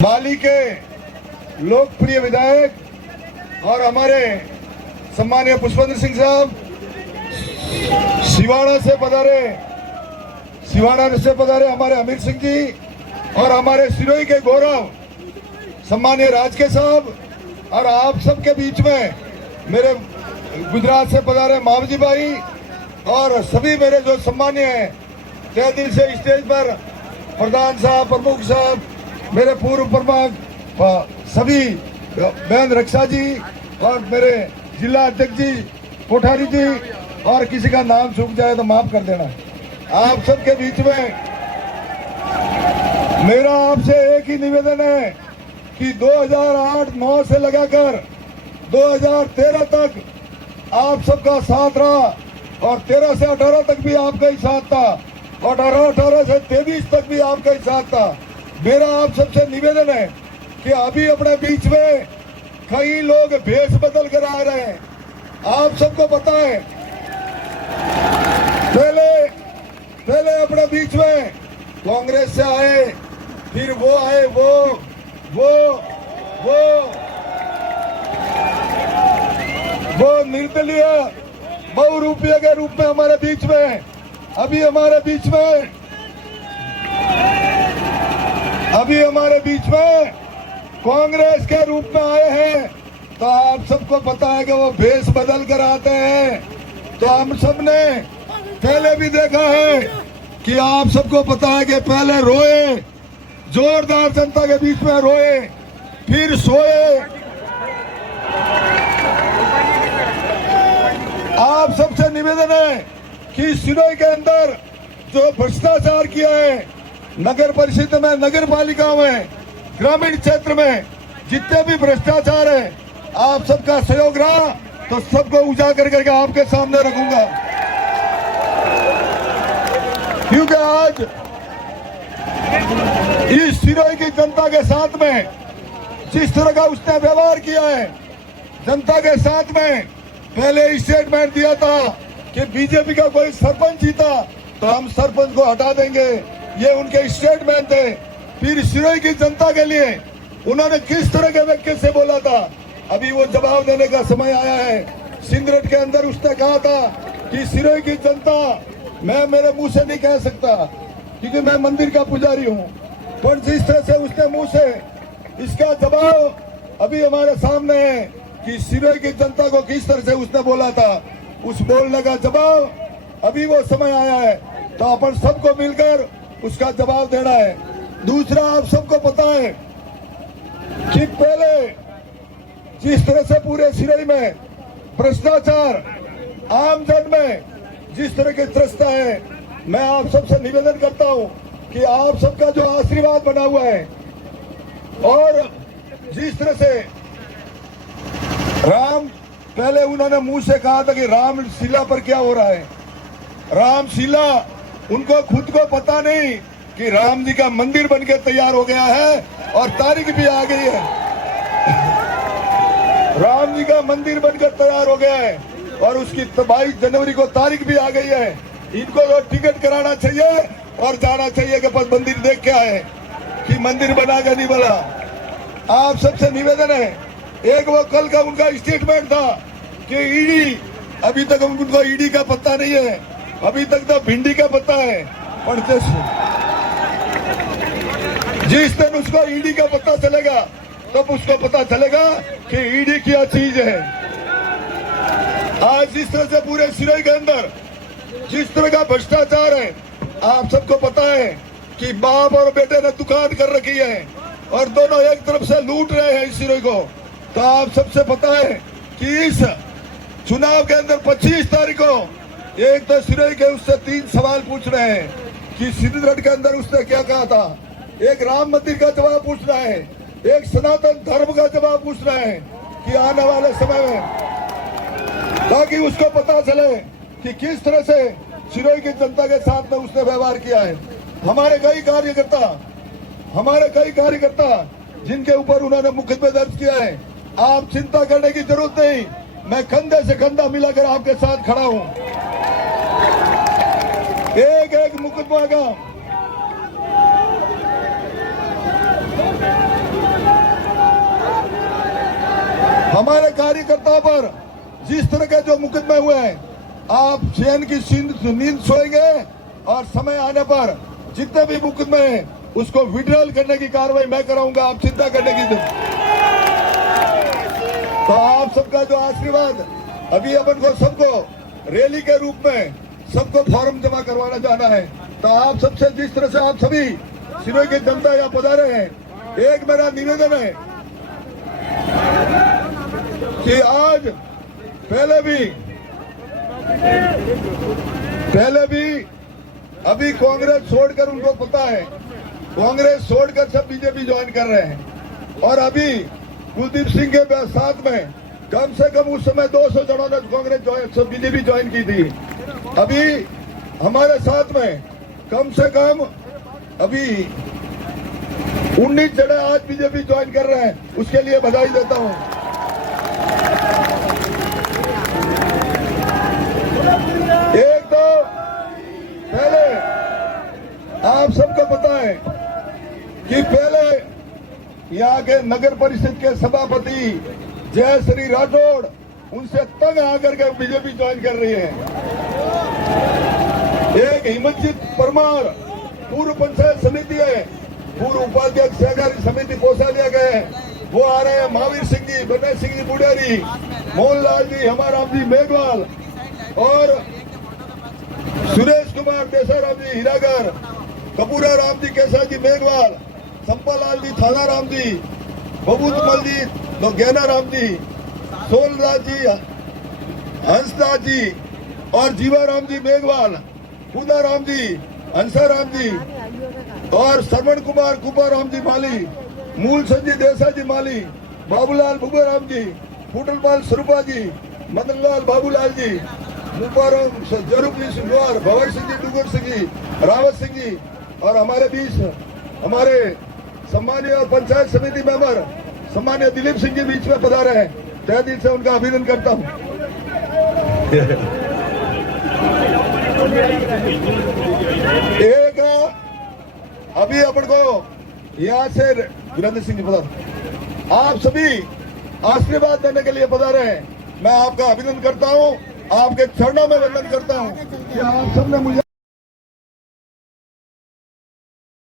पाली के लोकप्रिय विधायक और हमारे सम्मानीय पुष्पेंद्र सिंह साहब, सिवाड़ा से पधारे हमारे अमीर सिंह जी और हमारे सिरोही के गौरव सम्मानीय राजके साहब, और आप सबके बीच में मेरे गुजरात से पधारे मावजी भाई और सभी मेरे जो सम्मानीय हैं, तहे दिल से स्टेज पर प्रधान साहब, प्रमुख साहब, मेरे पूर्व प्रमुख सभी बहन रक्षा जी और मेरे जिला अध्यक्ष जी कोठारी जी, और किसी का नाम चूक जाए तो माफ कर देना। आप सबके बीच में मेरा आपसे एक ही निवेदन है कि 2008-9 से लगाकर 2013 तक आप सबका साथ रहा और 13 से 18 तक भी आपका ही साथ था और 18 से 23 तक भी आपका ही साथ था। मेरा आप सबसे निवेदन है कि अभी अपने बीच में कई लोग भेष बदल कर आ रहे हैं। आप सबको पता है, पहले अपने बीच में कांग्रेस से आए, फिर वो आए, वो निर्दलीय बहुरूपीय के रूप में हमारे बीच में, अभी हमारे बीच में कांग्रेस के रूप में आए हैं। तो आप सबको पता है कि वो भेष बदल कर आते हैं। तो हम सबने पहले भी देखा है कि आप सबको पता है कि पहले रोए, जोरदार जनता के बीच में रोए, फिर सोए। आप सबसे निवेदन है कि सिरोही के अंदर जो भ्रष्टाचार किया है, नगर परिषद में, नगर पालिका में, ग्रामीण क्षेत्र में जितने भी भ्रष्टाचार है, आप सबका सहयोग रहा तो सबको उजागर करके आपके सामने रखूंगा। क्योंकि आज इस सिरोही की जनता के साथ में जिस तरह का उसने व्यवहार किया है, जनता के साथ में पहले स्टेटमेंट दिया था कि बीजेपी का कोई सरपंच जीता तो हम सरपंच को हटा देंगे, ये उनके स्टेटमेंट थे। फिर सिरोही की जनता के लिए उन्होंने किस तरह के व्यक्ति से बोला था, अभी वो जवाब देने का समय आया है। सिंदरट के अंदर उसने कहा था कि सिरोही की जनता, मैं मेरे मुंह से नहीं कह सकता क्योंकि मैं मंदिर का पुजारी हूँ, पर जिस तरह से उसने मुंह से इसका जवाब अभी हमारे सामने है कि सिरोही की जनता को किस तरह से उसने बोला था, उस बोलने का जवाब अभी वो समय आया है। तो अपन सबको मिलकर उसका जवाब देना है। दूसरा, आप सबको पता है कि पहले जिस तरह से पूरे सिरोही में भ्रष्टाचार आम जन में जिस तरह की त्रस्ता है, मैं आप सबसे निवेदन करता हूं कि आप सबका जो आशीर्वाद बना हुआ है और जिस तरह से राम, पहले उन्होंने मुंह से कहा था कि रामशिला पर क्या हो रहा है, रामशिला, उनको खुद को पता नहीं कि राम जी का मंदिर बनके तैयार हो गया है और तारीख भी आ गई है। राम जी का मंदिर बनकर तैयार हो गया है और उसकी 22 जनवरी को तारीख भी आ गई है। इनको तो टिकट कराना चाहिए और जाना चाहिए कि बस मंदिर देख के आए कि मंदिर बना के नहीं बना। आप सबसे निवेदन है, एक वो कल का उनका स्टेटमेंट था कि ईडी, अभी तक उनको ईडी का पता नहीं है, अभी तक तो भिंडी का पता है, पर जिस दिन उसको ईडी का पता चलेगा तब उसको पता चलेगा कि ईडी क्या चीज है। आज जिस तरह से पूरे सिरोही के अंदर जिस तरह का भ्रष्टाचार है, आप सबको पता है कि बाप और बेटे ने दुकान कर रखी है और दोनों एक तरफ से लूट रहे हैं इस सिरोही को। तो आप सबसे पता है कि इस चुनाव के अंदर 25 तारीख को एक तो सिरोही के उससे 3 सवाल पूछ रहे हैं कि सिंदरट के अंदर उसने क्या कहा था, एक राम मंदिर का जवाब पूछ रहा है, एक सनातन धर्म का जवाब पूछ रहा है कि आने वाले समय में, ताकि उसको पता चले कि किस तरह से सिरोही की जनता के साथ में उसने व्यवहार किया है। हमारे कई कार्यकर्ता जिनके ऊपर उन्होंने मुकदमे दर्ज किया है, आप चिंता करने की जरूरत नहीं, मैं कंधे से कंधा मिलाकर आपके साथ खड़ा हूं। एक एक मुकदमा का हमारे कार्यकर्ताओं पर जिस तरह के जो मुकदमे हुए हैं, आप चैन की नींद सोएंगे और समय आने पर जितने भी मुकदमे हैं उसको विड्रॉल करने की कार्रवाई मैं कराऊंगा, आप चिंता करने की। तो आप सबका जो आशीर्वाद, अभी अपन को सबको रैली के रूप में सबको फॉर्म जमा करवाना जाना है। तो आप सबसे जिस तरह से आप सभी सिरोही की जनता यहाँ पधारे हैं, एक मेरा निवेदन है कि आज पहले भी अभी कांग्रेस छोड़कर, उनको पता है कांग्रेस छोड़कर सब बीजेपी ज्वाइन कर रहे हैं। और अभी कुलदीप सिंह के साथ में कम से कम उस समय 200 जनों ने कांग्रेस बीजेपी ज्वाइन की थी। अभी हमारे साथ में कम से कम अभी 19 जने आज बीजेपी ज्वाइन कर रहे हैं, उसके लिए बधाई देता हूं। एक तो पहले आप सबको पता है कि पहले यहाँ के नगर परिषद के सभापति जय श्री राठौड़ उनसे तंग आकर के बीजेपी ज्वाइन कर रही है। एक हिम्मतजीत परमार पूर्व पंचायत समिति है, पूर्व उपाध्यक्ष सहकारी समिति कोषालिया गए, वो आ रहे हैं। महावीर सिंह जी, बने सिंह जी बुढ़ारी, मोहनलाल जी, हमारा जी मेघवाल और सुरेश कुमार देसाराम जी हीरागर, कपूरा राम जी केसा जी मेघवाल, संपालाल जी थाना राम जी, बबूतमल जी गैना राम जी, सोलराज जी, हंसराज जी और जीवाराम जी मेघवाल, खुदा राम जी, हंसाराम जी और श्रवण कुमार कुपाराम जी माली, मूल संजी देसा जी माली, बाबूलाल बुबेराम जी, फूटलपाल स्वरूपा जी, मदनलाल बाबूलाल जी, मुबारक जरूर जी सिंगवार, भवर सिंह जी, डूगर सिंह जी, रावत सिंह जी और हमारे बीच हमारे सम्मानीय पंचायत समिति मेंबर सम्मानीय दिलीप सिंह जी बीच में पधारे हैं। तहे दिल से उनका अभिनंदन करता हूं। एक अभी अपन को यहाँ से वीरेंद्र सिंह जी पधार, आप सभी आशीर्वाद देने के लिए पधारे हैं। मैं आपका अभिनंदन करता हूं, आपके चरणों में वंदन करता हूं कि आप सबने मुझे